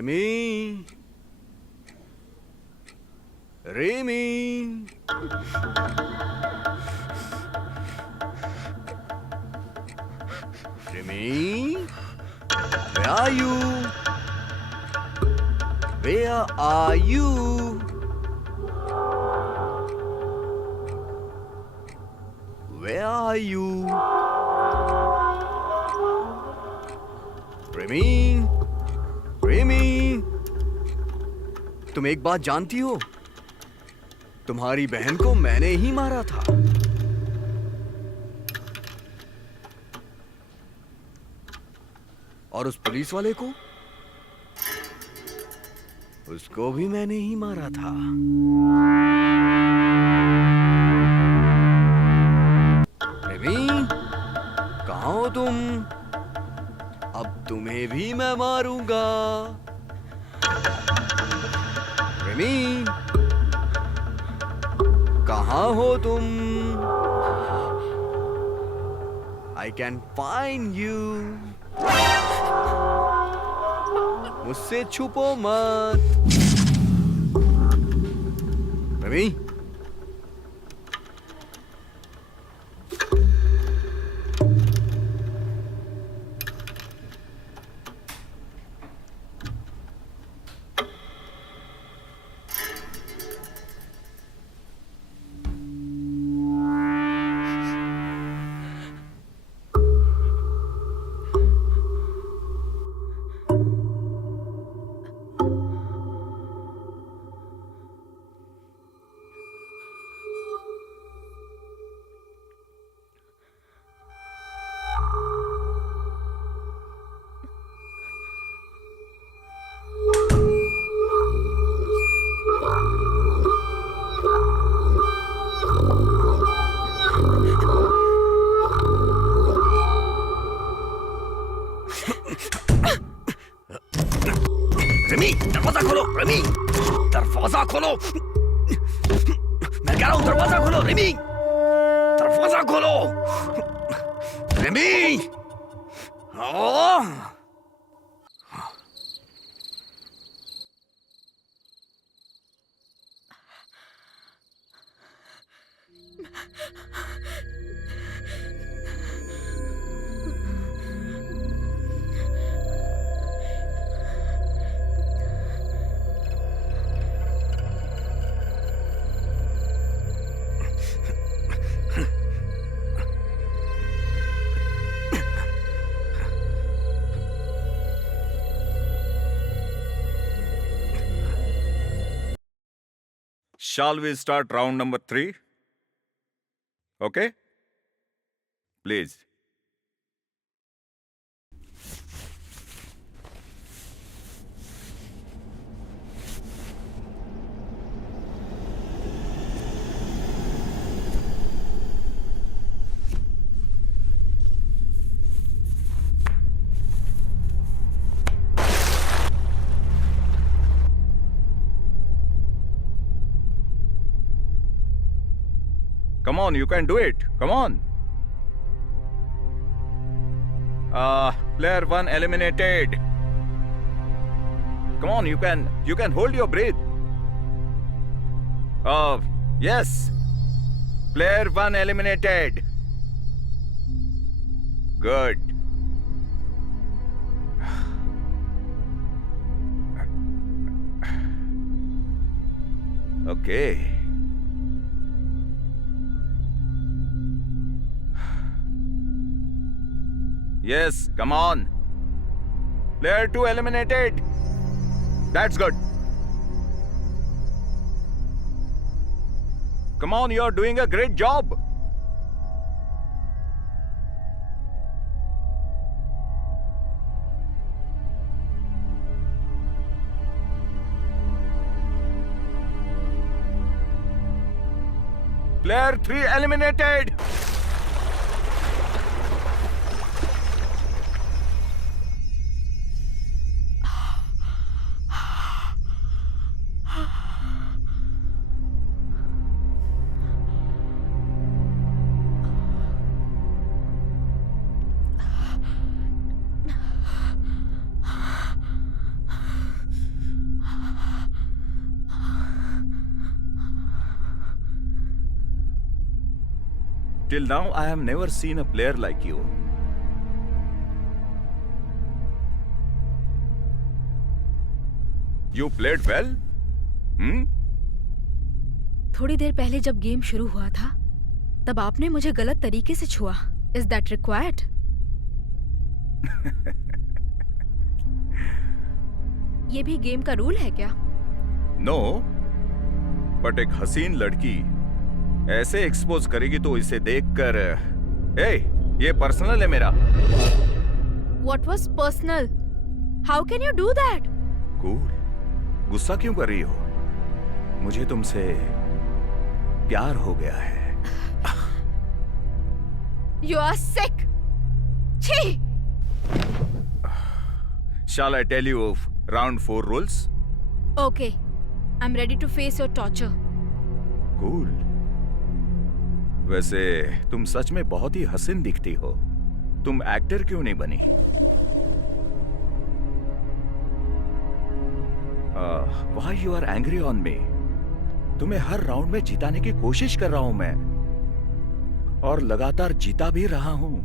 Ramie, Remy, Remy, where are you? Where are you? Where are you? Remy, Remy, तुम एक बात जानती हो? तुम्हारी बहन को मैंने ही मारा था। और उस पुलिस वाले को, उसको भी मैंने ही मारा था। रेमी, कहाँ हो तुम? अब तुम्हें भी मैं मारूंगा। रेमी, कहाँ हो तुम? I can find you. मुझसे छुपो मत। रेमी, रेमी, दरवाजा खोलो। रेमी, दरवाजा खोलो। मैं कह रहा हूं दरवाजा खोलो। रेमी, दरवाजा खोलो। Remy, oh! Shall we start round number 3? Okay? Please. Come on, you can do it. Come on. Player 1 eliminated. Come on, you can hold your breath. Yes. Player 1 eliminated. Good. Okay. Yes, come on. Player 2 eliminated. That's good. Come on, you're doing a great job. Player 3 eliminated. Till now, I have never seen a player like you. You played well? थोड़ी देर पहले जब game शुरू हुआ था तब आपने मुझे गलत तरीके से छुआ. Is that required? ये भी गेम का रूल है क्या? No, but एक हसीन लड़की ऐसे एक्सपोज करेगी तो इसे देखकर, hey, ये पर्सनल है मेरा. What was personal? How can you do that? Cool. गुस्सा क्यों कर रही हो? मुझे तुमसे प्यार हो गया है. You are sick. छी! Shall I tell you of round 4 rules? Okay, I'm ready to face your torture. Cool. वैसे तुम सच में बहुत ही हसीन दिखती हो. तुम एक्टर क्यों नहीं बनी? Why you are angry on me? तुम्हें हर राउंड में जिताने की कोशिश कर रहा हूं मैं, और लगातार जीता भी रहा हूं.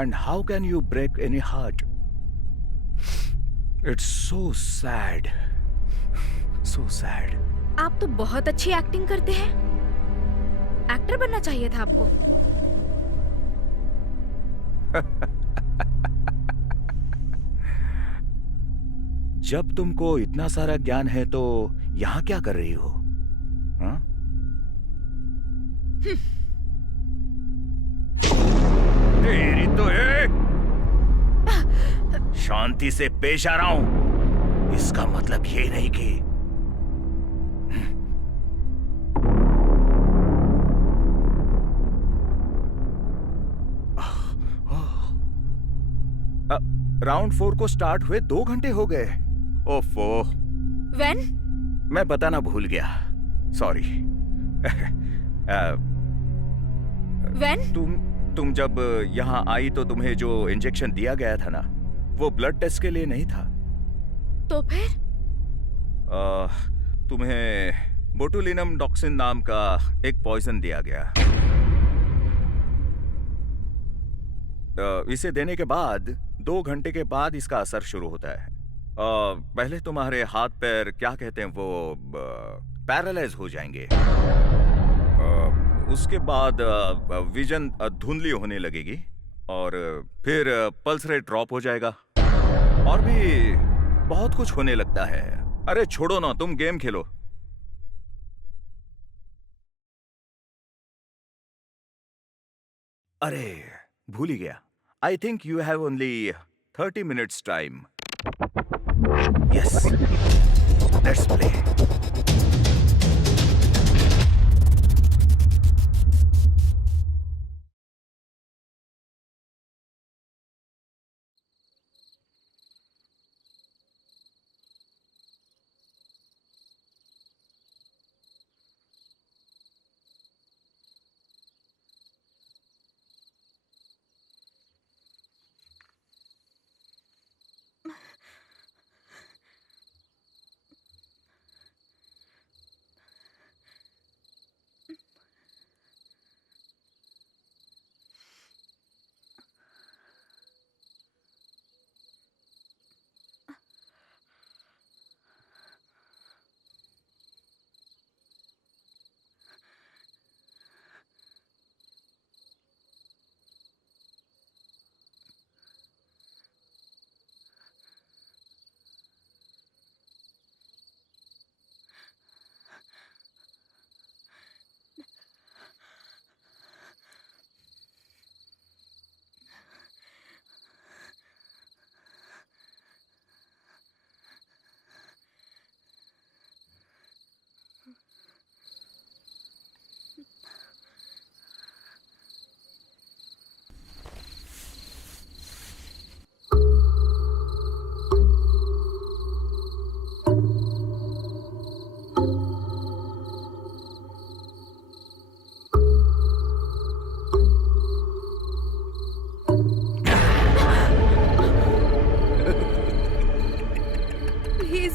And how can you break any heart? It's so sad. So sad. आप तो बहुत अच्छी एक्टिंग करते हैं. एक्टर बनना चाहिए था आपको. जब तुमको इतना सारा ज्ञान है तो यहाँ क्या कर रही हो? हाँ? तेरी तो शांति से पेश आ रहा हूं. इसका मतलब ये नहीं कि राउंड 4 को स्टार्ट हुए 2 घंटे हो गए. ओफो. When? मैं बताना भूल गया. सॉरी. When? तुम जब यहाँ आई तो तुम्हें जो इंजेक्शन दिया गया था ना, वो ब्लड टेस्ट के लिए नहीं था. तो फिर? तुम्हें बोटुलिनम टॉक्सिन नाम का एक पॉइजन दिया गया. इसे देने के बाद 2 घंटे के बाद इसका असर शुरू होता है. पहले तुम्हारे हाथ पैर क्या कहते हैं वो पैरालाइज हो जाएंगे. उसके बाद विजन धुंधली होने लगेगी और फिर पल्स रेट ड्रॉप हो जाएगा और भी बहुत कुछ होने लगता है. अरे छोड़ो ना, तुम गेम खेलो. अरे भूल ही गया. I think you have only 30 minutes time. Yes. Let's play.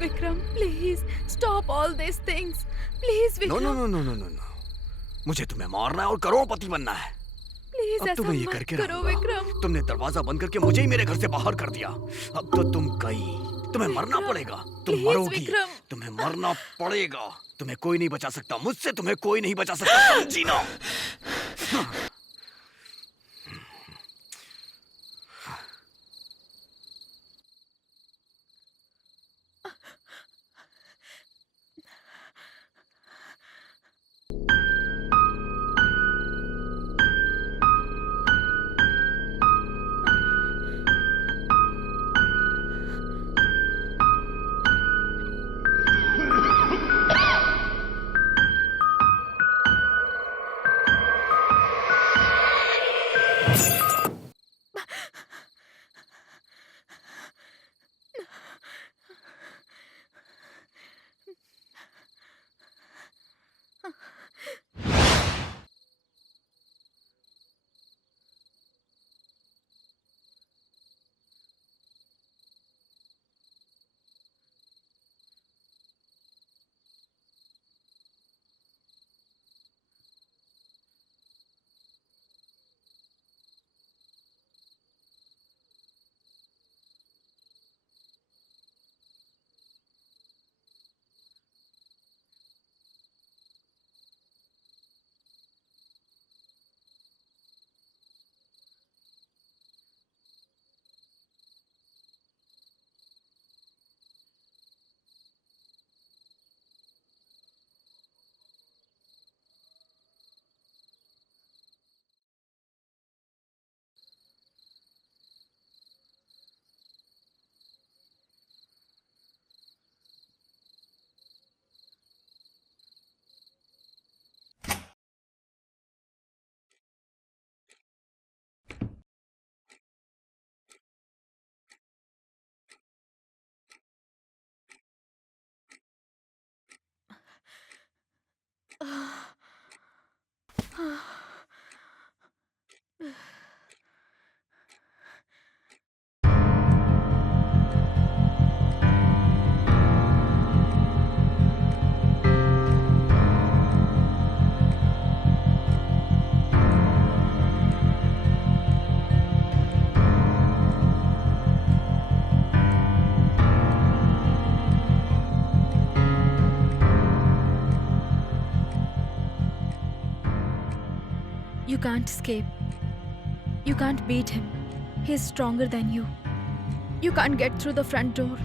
Vikram, please stop all these things. Please, Vikram. No. मुझे तुम्हें मारना है और करोड़पति बनना है। प्लीज अब ऐसा तुम्हें ये मत करके करो रहूंगा। विक्रम। तुमने दरवाजा बंद करके मुझे ही मेरे घर से बाहर कर दिया। अब तो तुम गई। तुम्हें मरना विक्रम, पड़ेगा। तुम प्लीज मरोगी। विक्रम। तुम्हें मरना पड़ेगा। तुम्हें कोई नहीं बचा सकता। मुझसे तुम्हें कोई नहीं बचा सकता, समझी ना? You can't escape. You can't beat him. He's stronger than you. You can't get through the front door.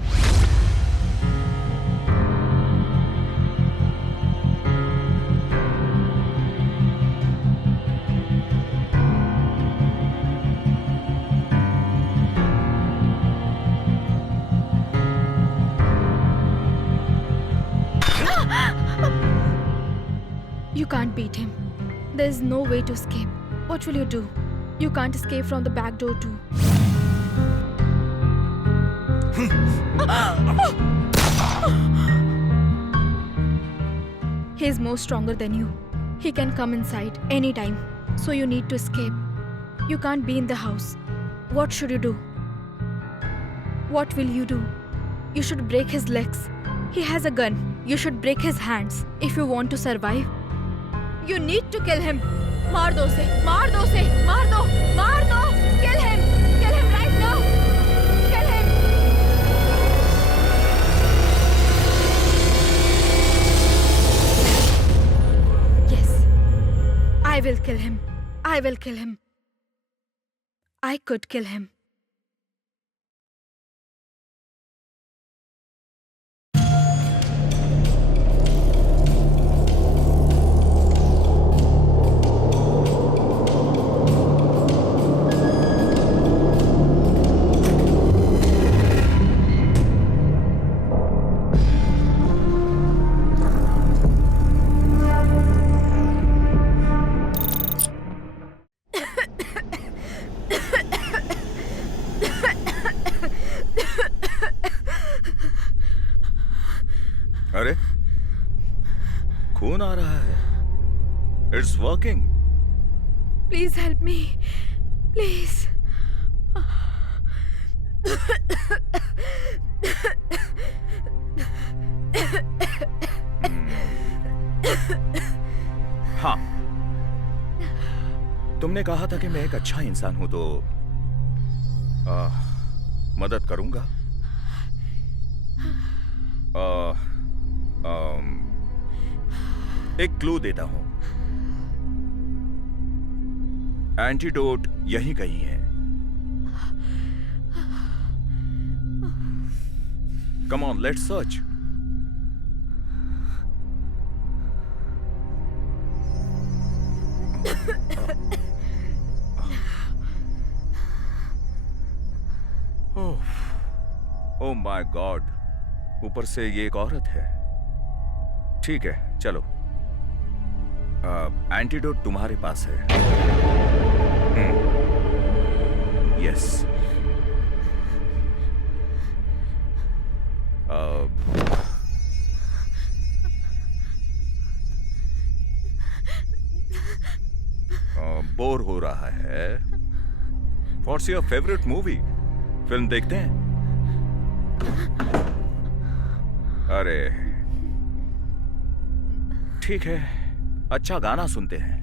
You can't beat him. There's no way to escape. What will you do? You can't escape from the back door too. He's more stronger than you. He can come inside anytime. So you need to escape. You can't be in the house. What should you do? What will you do? You should break his legs. He has a gun. You should break his hands. If you want to survive, you need to kill him. मार दो उसे, मार दो उसे, मार दो, मार दो. Kill him right now. Kill him. Yes, I will kill him. I will kill him. I could kill him. अरे खून आ रहा है. It's working. Please help me. Please. हाँ, तुमने कहा था कि मैं एक अच्छा इंसान हूं, तो मदद करूंगा। एक क्लू देता हूं। एंटीडोट यहीं कहीं है। Come on, let's search. Oh my God, ऊपर से ये एक औरत है। ठीक है, चलो। एंटीडोट तुम्हारे पास है। यस। बोर हो रहा है। What's your favourite movie? Film देखते हैं? अरे ठीक है, अच्छा गाना सुनते हैं।